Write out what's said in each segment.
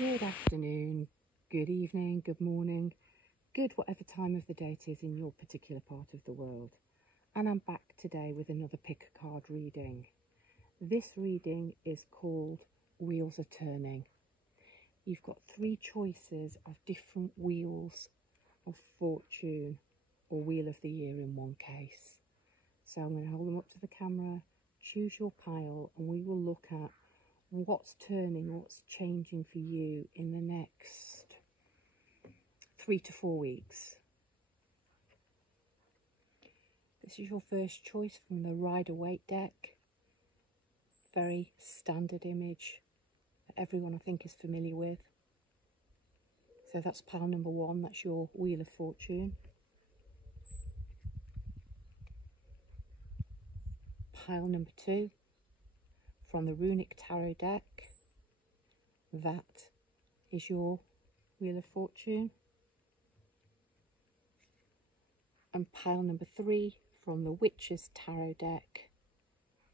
Good afternoon, good evening, good morning, good whatever time of the day it is in your particular part of the world. And I'm back today with another pick a card reading. This reading is called Wheels Are Turning. You've got 3 choices of different wheels of fortune or wheel of the year in one case. So I'm going to hold them up to the camera, choose your pile, and we will look at what's turning, what's changing for you in the next 3 to 4 weeks. This is your first choice from the Rider-Waite deck. Very standard image that everyone I think is familiar with. So that's pile number 1, that's your Wheel of Fortune. Pile number 2 from the Runic Tarot deck, that is your Wheel of Fortune. And pile number 3 from the Witches Tarot deck,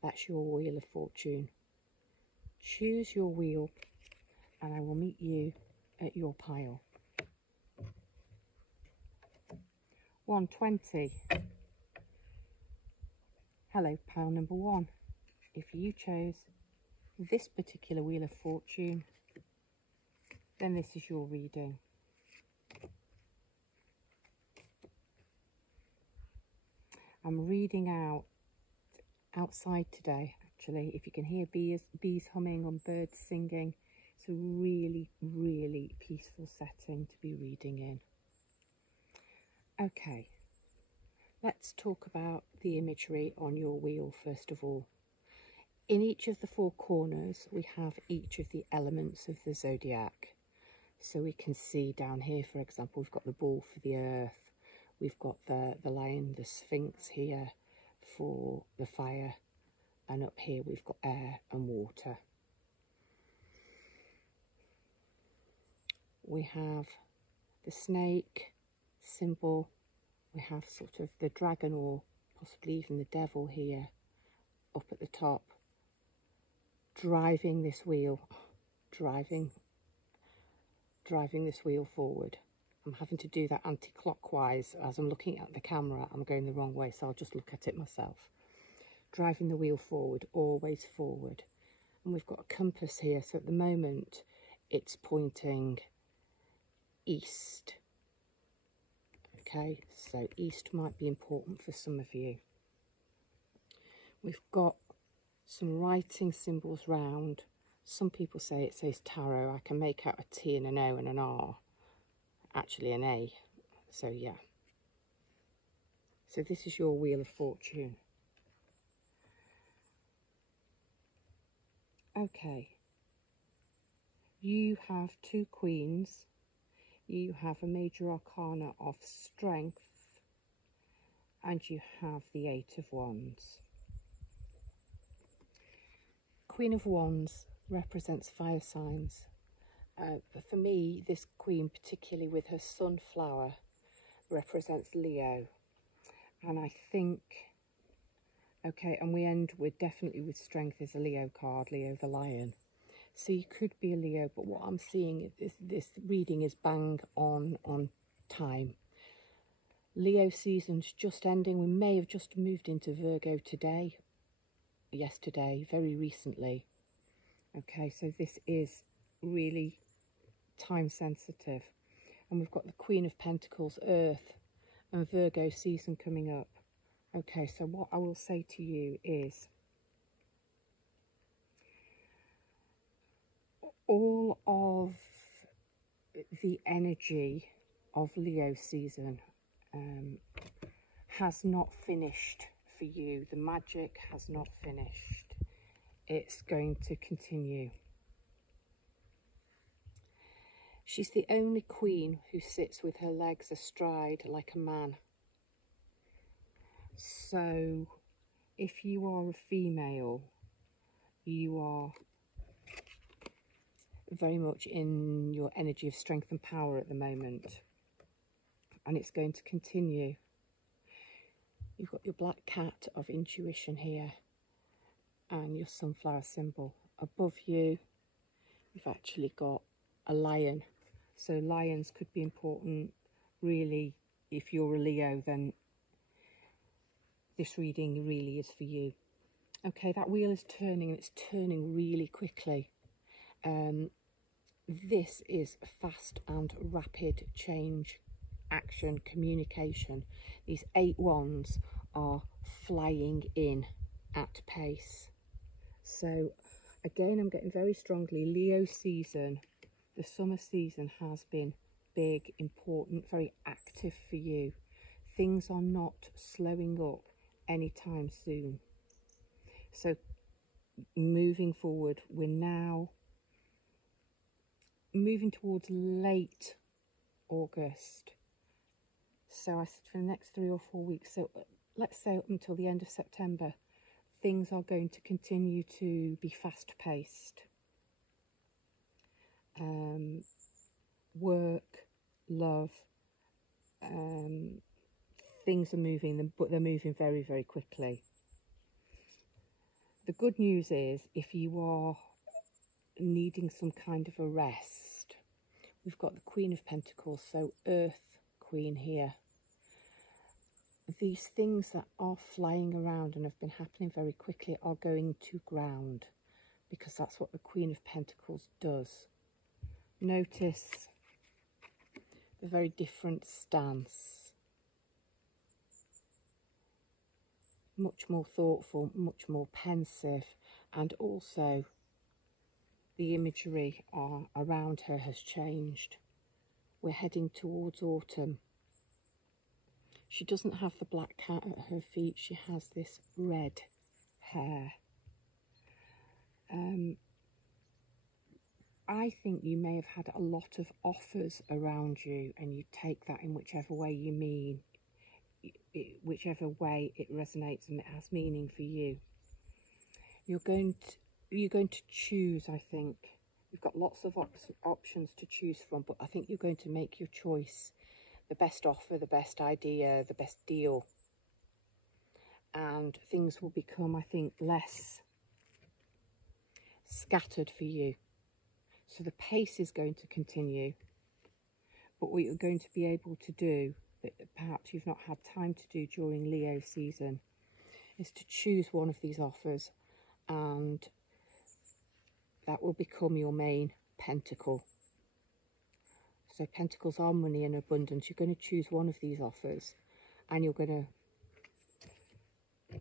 that's your Wheel of Fortune. Choose your wheel and I will meet you at your pile. 120. Hello, pile number 1. If you chose this particular Wheel of Fortune, then this is your reading. I'm reading outside today, actually. If you can hear bees humming and birds singing, it's a really, really peaceful setting to be reading in. Okay, let's talk about the imagery on your wheel first of all. In each of the 4 corners, we have each of the elements of the zodiac. So we can see down here, for example, we've got the bull for the earth. We've got the lion, the sphinx here for the fire. And up here we've got air and water. We have the snake symbol. We have sort of the dragon or possibly even the devil here up at the top. Driving this wheel, driving this wheel forward. I'm having to do that anti-clockwise as I'm looking at the camera. I'm going the wrong way, so I'll just look at it myself. Driving the wheel forward, always forward. And we've got a compass here, so at the moment it's pointing east. Okay, so east might be important for some of you. We've got some writing symbols round. Some people say it says tarot. I can make out a T and an O and an R. Actually an A. So yeah. So this is your Wheel of Fortune. Okay. You have 2 queens. You have a major arcana of strength. And you have the 8 of Wands. Queen of Wands represents fire signs. For me, this queen, particularly with her sunflower, represents Leo. And I think, okay, and we end with definitely with strength is a Leo card, Leo the lion. So you could be a Leo, but what I'm seeing is this reading is bang on time. Leo season's just ending. We may have just moved into Virgo today. Yesterday, very recently. Okay, so this is really time sensitive. And we've got the Queen of Pentacles, Earth, and Virgo season coming up. Okay, so what I will say to you is all of the energy of Leo season has not finished for you. The magic has not finished. It's going to continue. She's the only queen who sits with her legs astride like a man. So if you are a female, you are very much in your energy of strength and power at the moment. And it's going to continue. You've got your black cat of intuition here and your sunflower symbol. Above you, you've actually got a lion. So lions could be important, really. If you're a Leo, then this reading really is for you. Okay, that wheel is turning, and it's turning really quickly. This is fast and rapid change, action, communication. These 8 wands are flying in at pace. So again, I'm getting very strongly Leo season. The summer season has been big, important, very active for you. Things are not slowing up anytime soon. So moving forward, we're now moving towards late August. So I said for the next 3 or 4 weeks, so let's say up until the end of September, things are going to continue to be fast paced. Work, love, things are moving, but they're moving very, very quickly. The good news is, if you are needing some kind of a rest, we've got the Queen of Pentacles, so Earth Queen here. These things that are flying around and have been happening very quickly are going to ground, because that's what the Queen of Pentacles does. Notice the very different stance. Much more thoughtful, much more pensive, and also the imagery around her has changed. We're heading towards autumn. She doesn't have the black cat at her feet, she has this red hair. I think you may have had a lot of offers around you, and you take that in whichever way you mean, whichever way it resonates and it has meaning for you. You're going to choose, I think. You've got lots of options to choose from, but I think you're going to make your choice. The best offer, the best idea, the best deal. And things will become, I think, less scattered for you. So the pace is going to continue. But what you're going to be able to do, that perhaps you've not had time to do during Leo season, is to choose one of these offers, and that will become your main pentacle. So pentacles are money and abundance. You're going to choose one of these offers, and you're going to,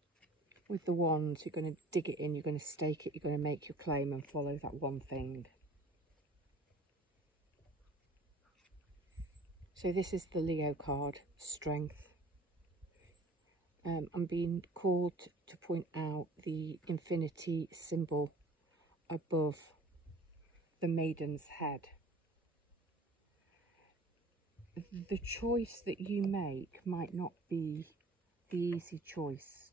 with the wands, you're going to dig it in, you're going to stake it, you're going to make your claim and follow that one thing. So this is the Leo card, Strength. I'm being called to point out the infinity symbol above the maiden's head. The choice that you make might not be the easy choice.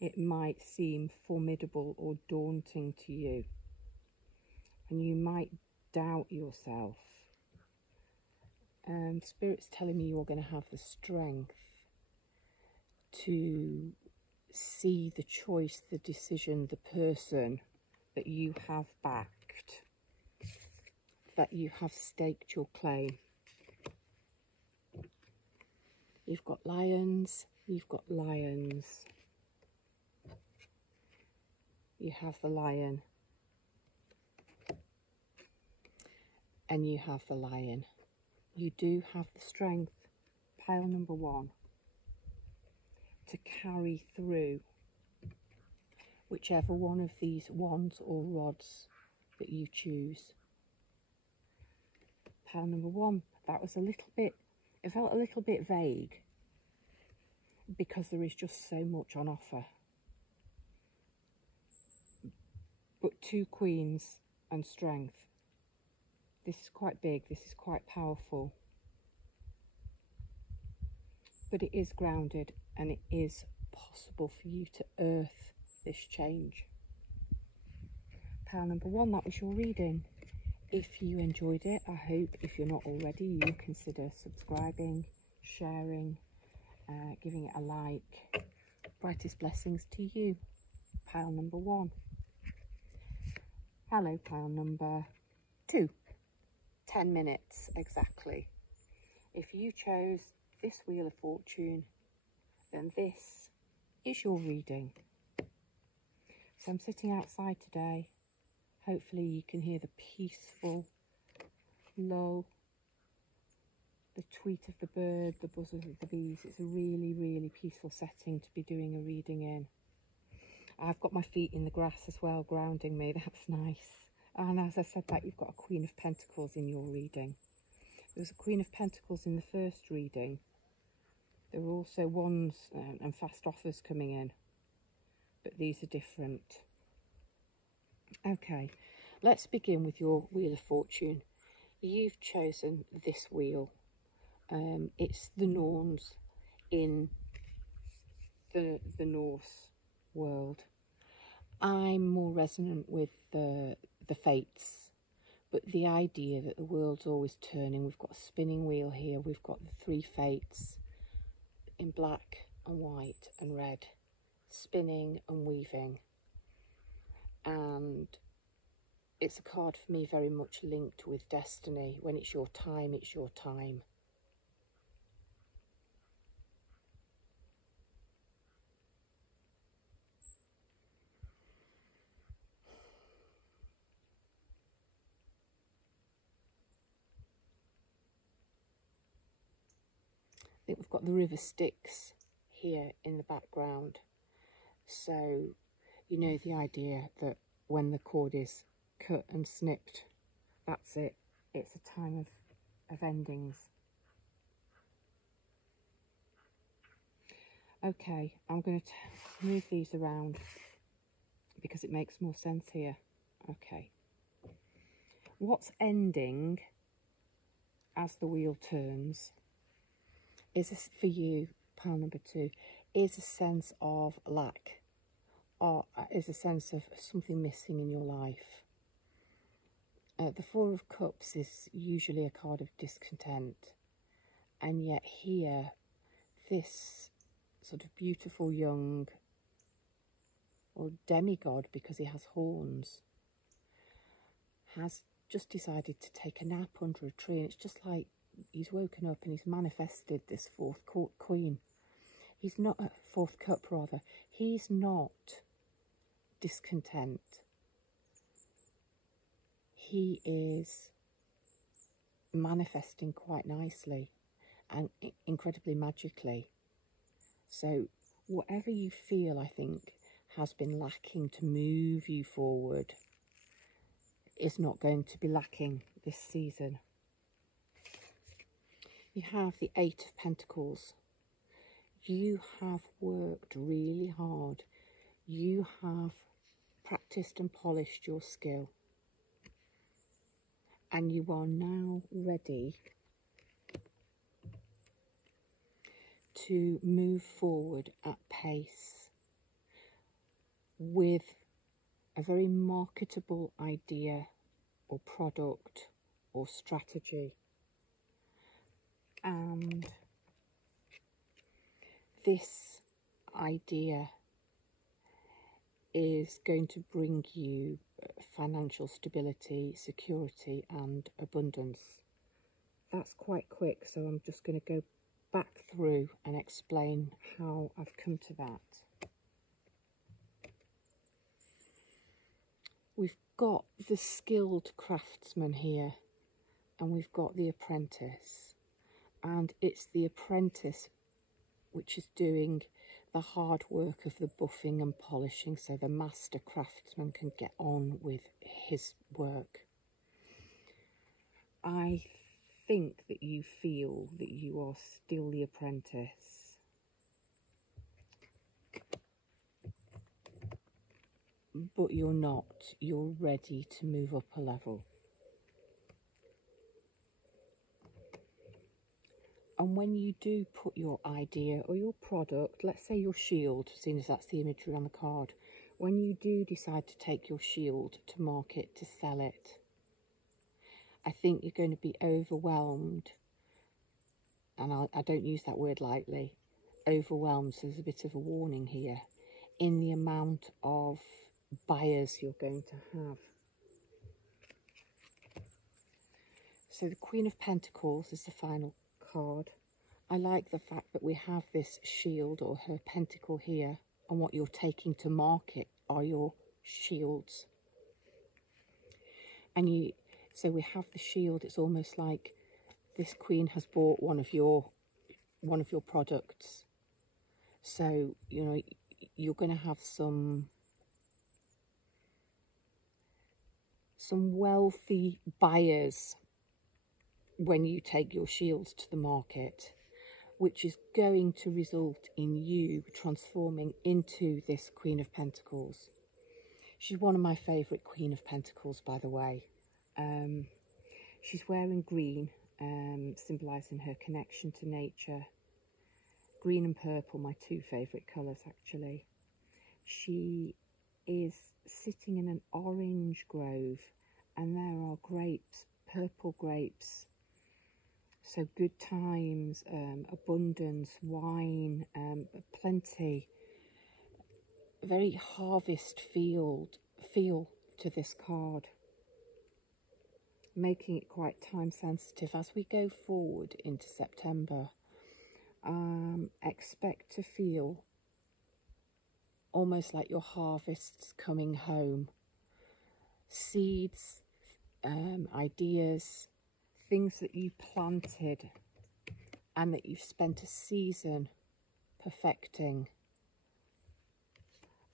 It might seem formidable or daunting to you, and you might doubt yourself. Spirit's telling me you're going to have the strength to see the choice, the decision, the person that you have backed, that you have staked your claim. You've got lions, you've got lions. You have the lion. And you have the lion. You do have the strength, pile number 1, to carry through whichever one of these wands or rods that you choose. Pile number 1, that was a little bit, it felt a little bit vague, because there is just so much on offer. But 2 queens and strength. This is quite big, this is quite powerful. But it is grounded, and it is possible for you to earth this change. Pile number 1, that was your reading. If you enjoyed it, I hope, if you're not already, you consider subscribing, sharing, giving it a like. Brightest blessings to you. Pile number 1. Hello, pile number 2. 10 minutes exactly. If you chose this Wheel of Fortune, then this is your reading. So I'm sitting outside today. Hopefully you can hear the peaceful lull, the tweet of the bird, the buzz of the bees. It's a really, really peaceful setting to be doing a reading in. I've got my feet in the grass as well, grounding me. That's nice. And as I said that, you've got a Queen of Pentacles in your reading. There was a Queen of Pentacles in the first reading. There were also wands and fast offers coming in, but these are different. Okay, let's begin with your Wheel of Fortune. You've chosen this wheel. It's the Norns in the Norse world. I'm more resonant with the fates, but the idea that the world's always turning. We've got a spinning wheel here. We've got the three fates in black and white and red, spinning and weaving. And it's a card for me very much linked with destiny. When it's your time, it's your time. I think we've got the river Styx here in the background. So, you know, the idea that when the cord is cut and snipped, that's it. It's a time of endings. Okay, I'm going to move these around because it makes more sense here. Okay. What's ending as the wheel turns is, for you, pile number 2, is a sense of lack, or is a sense of something missing in your life. The Four of Cups is usually a card of discontent, and yet here, this sort of beautiful young, or demigod, because he has horns, has just decided to take a nap under a tree, and it's just like he's woken up and he's manifested this fourth queen. He's not, fourth cup rather, he's not discontent. He is manifesting quite nicely and incredibly magically. So whatever you feel, I think, has been lacking to move you forward is not going to be lacking this season. You have the Eight of Pentacles. You have worked really hard. You have practiced and polished your skill. And you are now ready to move forward at pace with a very marketable idea or product or strategy. And this idea is going to bring you financial stability, security and abundance. That's quite quick, so I'm just going to go back through and explain how I've come to that. We've got the skilled craftsman here, and we've got the apprentice, and it's the apprentice which is doing the hard work of the buffing and polishing, so the master craftsman can get on with his work. I think that you feel that you are still the apprentice, but you're not. You're ready to move up a level. And when you do put your idea or your product, let's say your shield, seeing as that's the imagery on the card, when you do decide to take your shield to market, to sell it, I think you're going to be overwhelmed, and I don't use that word lightly, overwhelmed, so there's a bit of a warning here, in the amount of buyers you're going to have. So the Queen of Pentacles is the final card. I like the fact that we have this shield or her pentacle here, and what you're taking to market are your shields. And so we have the shield. It's almost like this queen has bought one of your products. So, you know, you're going to have some wealthy buyers when you take your shields to the market, which is going to result in you transforming into this Queen of Pentacles. She's one of my favourite Queen of Pentacles, by the way. She's wearing green, symbolising her connection to nature. Green and purple, my two favourite colours, actually. She is sitting in an orange grove, and there are grapes, purple grapes. So good times, abundance, wine, plenty. Very harvest feel to this card, making it quite time sensitive as we go forward into September. Expect to feel almost like your harvest's coming home. Seeds, ideas, things that you planted and that you've spent a season perfecting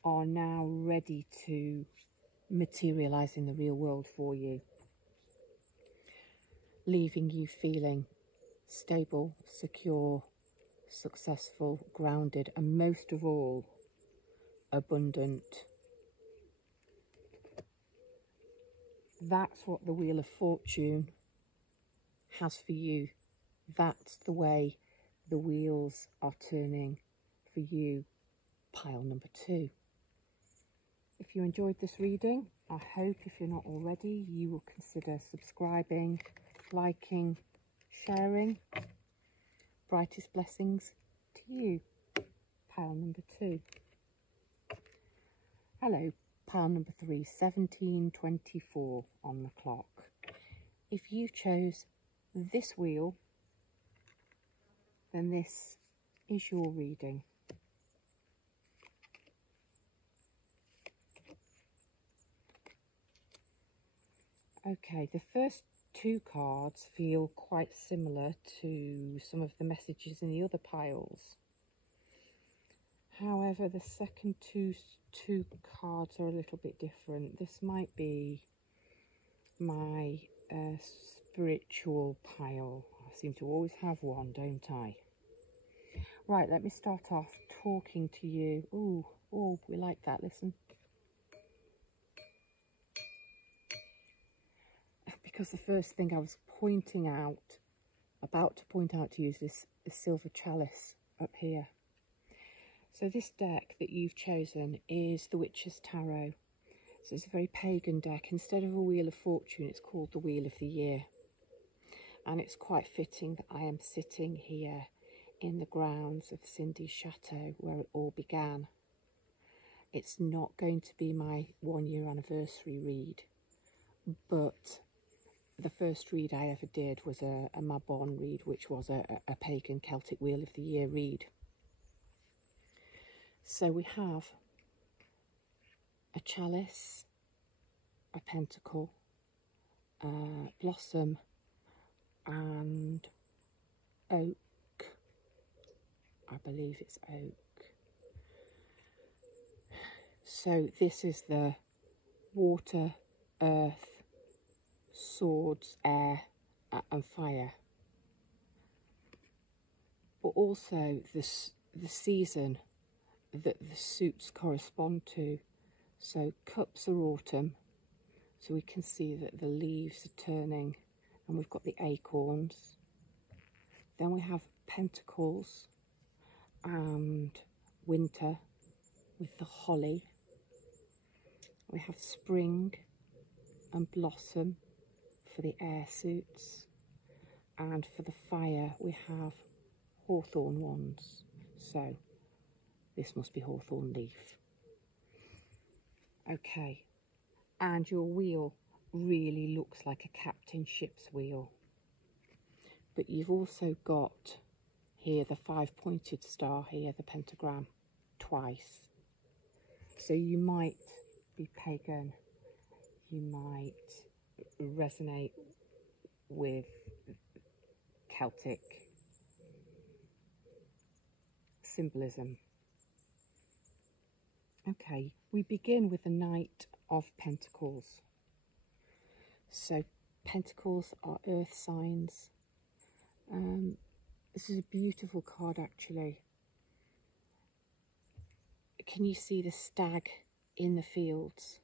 are now ready to materialise in the real world for you, leaving you feeling stable, secure, successful, grounded, and most of all, abundant. That's what the Wheel of Fortune has for you. That's the way the wheels are turning for you, pile number 2. If you enjoyed this reading, I hope, if you're not already, you will consider subscribing, liking, sharing. Brightest blessings to you, pile number 2. Hello, pile number 3, 17:24 on the clock. If you chose this wheel, then this is your reading. Okay, the first 2 cards feel quite similar to some of the messages in the other piles. However, the second two cards are a little bit different. This might be my spiritual pile. I seem to always have one, don't I? Right, let me start off talking to you. Oh, we like that, listen. Because the first thing I was about to point out to you is this silver chalice up here. So this deck that you've chosen is the Witch's Tarot. So it's a very pagan deck. Instead of a Wheel of Fortune, it's called the Wheel of the Year. And it's quite fitting that I am sitting here in the grounds of Cindy's chateau where it all began. It's not going to be my 1-year anniversary read, but the first read I ever did was a Mabon read, which was a pagan Celtic Wheel of the Year read. So we have a chalice, a pentacle, blossom, and oak. I believe it's oak. So this is the water, earth, swords, air, and fire. But also the season that the suits correspond to. So cups are autumn, so we can see that the leaves are turning, and we've got the acorns. Then we have pentacles and winter with the holly. We have spring and blossom for the air suits, and for the fire we have hawthorn wands. So this must be hawthorn leaf. Okay, and your wheel really looks like a captain ship's wheel. but you've also got here the 5-pointed star here, the pentagram, twice. So you might be pagan, you might resonate with Celtic symbolism. Okay, we begin with the Knight of Pentacles. So Pentacles are earth signs. This is a beautiful card, actually. Can you see the stag in the fields?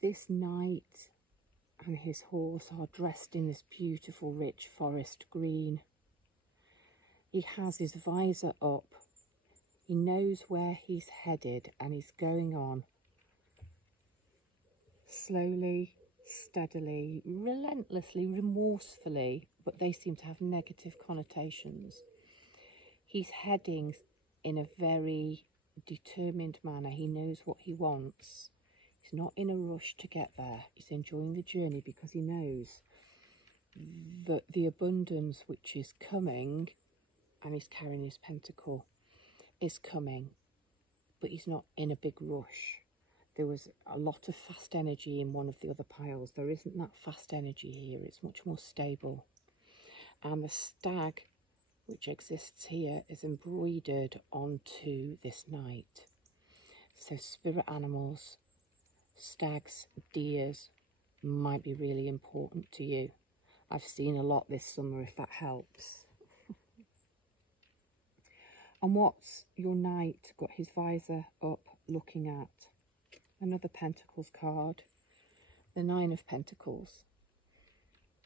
This knight and his horse are dressed in this beautiful, rich forest green. He has his visor up. He knows where he's headed and he's going on. Slowly, steadily, relentlessly, remorsefully, but they seem to have negative connotations. He's heading in a very determined manner. He knows what he wants. He's not in a rush to get there. He's enjoying the journey because he knows that the abundance which is coming, and he's carrying his pentacle, is coming, but he's not in a big rush. There was a lot of fast energy in one of the other piles. There isn't that fast energy here. It's much more stable. And the stag, which exists here, is embroidered onto this knight. So spirit animals, stags, deers, might be really important to you. I've seen a lot this summer, if that helps. And what's your knight got his visor up looking at? Another Pentacles card, the Nine of Pentacles.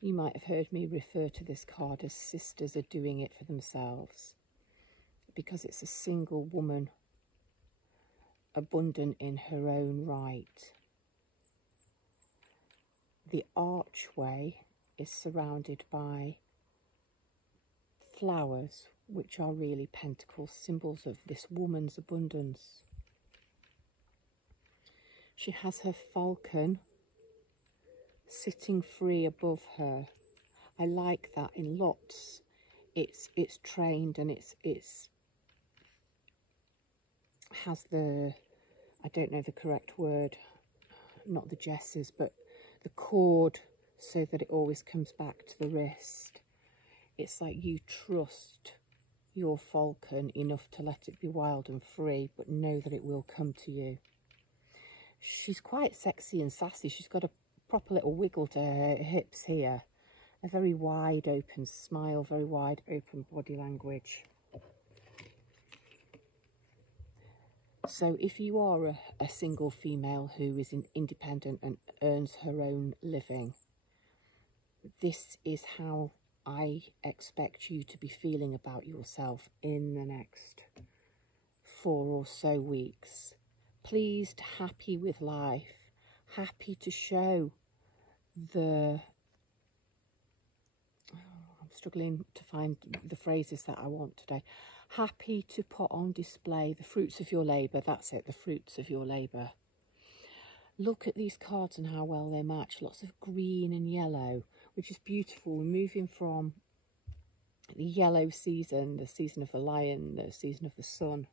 You might have heard me refer to this card as sisters are doing it for themselves, because it's a single woman, abundant in her own right. The archway is surrounded by flowers, which are really pentacles, symbols of this woman's abundance. She has her falcon sitting free above her. I like that in lots. It's trained, and it's has the, I don't know the correct word, not the jesses, but the cord, so that it always comes back to the wrist. It's like you trust your falcon enough to let it be wild and free, but know that it will come to you. She's quite sexy and sassy. She's got a proper little wiggle to her hips here. A very wide open smile, very wide open body language. So if you are a single female who is independent and earns her own living, this is how I expect you to be feeling about yourself in the next 4 or so weeks. Pleased, happy with life, happy to show the... I'm struggling to find the phrases that I want today. Happy to put on display the fruits of your labour. That's it, the fruits of your labour. Look at these cards and how well they match. Lots of green and yellow, which is beautiful. We're moving from the yellow season, the season of the lion, the season of the sun,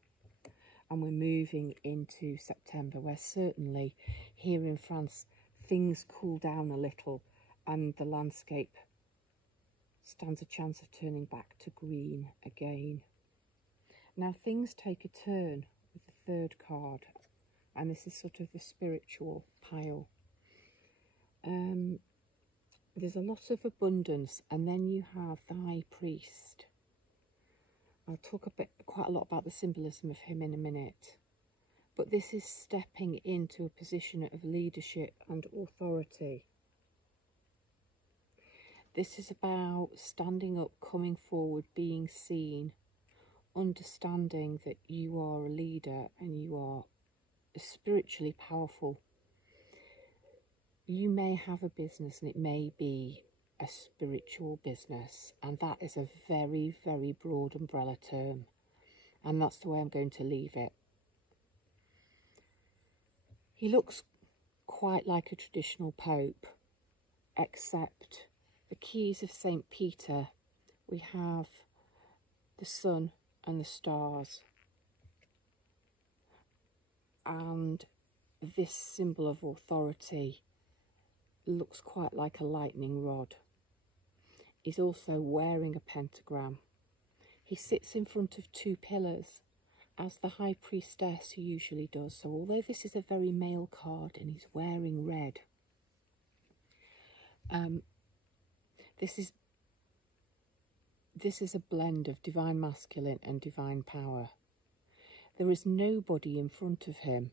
and we're moving into September, where certainly here in France things cool down a little and the landscape stands a chance of turning back to green again. Now things take a turn with the third card, and this is sort of the spiritual pile. There's a lot of abundance, and then you have the High Priest. I'll talk quite a lot about the symbolism of him in a minute. But this is stepping into a position of leadership and authority. This is about standing up, coming forward, being seen, understanding that you are a leader and you are spiritually powerful. You may have a business and it may be a spiritual business, and that is a very, very broad umbrella term, and that's the way I'm going to leave it. He looks quite like a traditional pope, except the keys of St. Peter, we have the sun and the stars. And this symbol of authority looks quite like a lightning rod. He's also wearing a pentagram. He sits in front of two pillars, as the high priestess usually does. So although this is a very male card and he's wearing red, this is a blend of divine masculine and divine power. There is nobody in front of him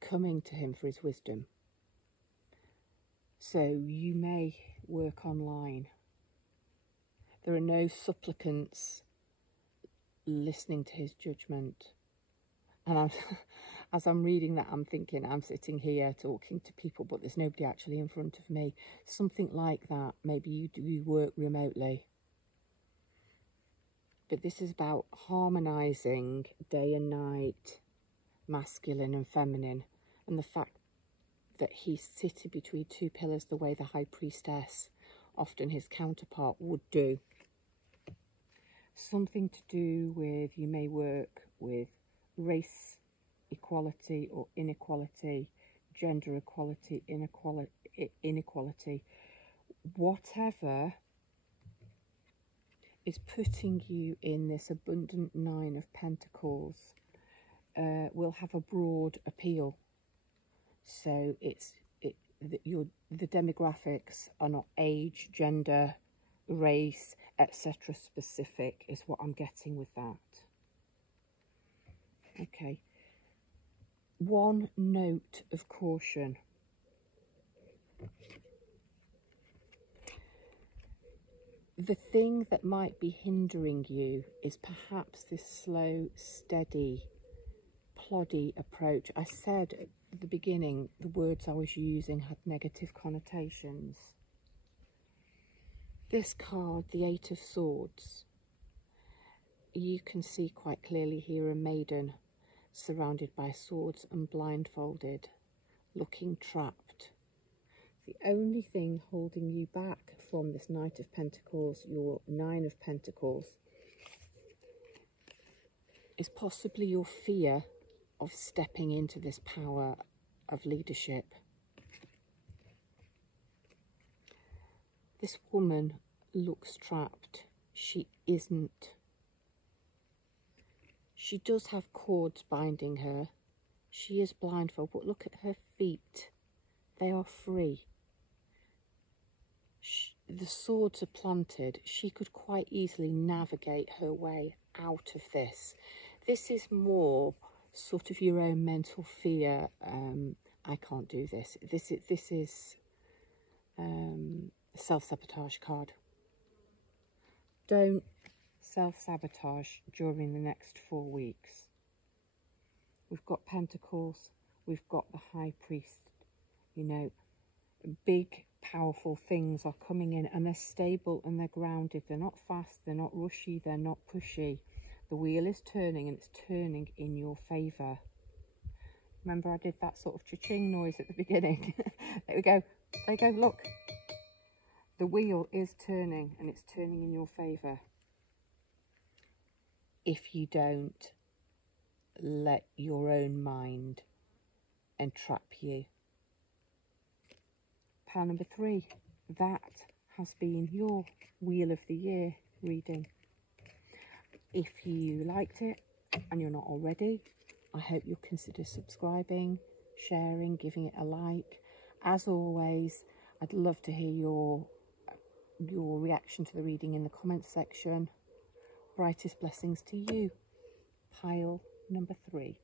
coming to him for his wisdom. So you may work online. There are no supplicants listening to his judgment. And as I'm reading that, I'm thinking I'm sitting here talking to people, but there's nobody actually in front of me. Something like that. Maybe you work remotely. But this is about harmonising day and night, masculine and feminine, and the fact that he's sitting between two pillars the way the high priestess, often his counterpart, would do. Something to do with, you may work with race equality or inequality, gender equality, inequality, whatever is putting you in this abundant Nine of Pentacles will have a broad appeal. So the demographics are not age, gender, race, etc. specific, is what I'm getting with that. Okay. One note of caution. The thing that might be hindering you is perhaps this slow, steady, ploddy approach. I said at the beginning the words I was using had negative connotations. This card, the Eight of Swords, you can see quite clearly here a maiden surrounded by swords and blindfolded, looking trapped. The only thing holding you back from this Knight of Pentacles, your Nine of Pentacles, is possibly your fear of stepping into this power of leadership. This woman looks trapped. She isn't. She does have cords binding her. She is blindfolded, but look at her feet. They are free. The swords are planted. She could quite easily navigate her way out of this. This is more sort of your own mental fear. I can't do this. This is a self-sabotage card. Don't self-sabotage during the next 4 weeks. We've got Pentacles. We've got the High Priest. You know, big, powerful things are coming in, and they're stable and they're grounded. They're not fast, they're not rushy, they're not pushy. The wheel is turning, and it's turning in your favour. Remember I did that sort of cha-ching noise at the beginning? There we go. There you go, look. The wheel is turning, and it's turning in your favour. If you don't let your own mind entrap you. Pile number 3, that has been your Wheel of the Year reading. If you liked it and you're not already, I hope you'll consider subscribing, sharing, giving it a like. As always, I'd love to hear your reaction to the reading in the comments section. Brightest blessings to you. Pile number 3.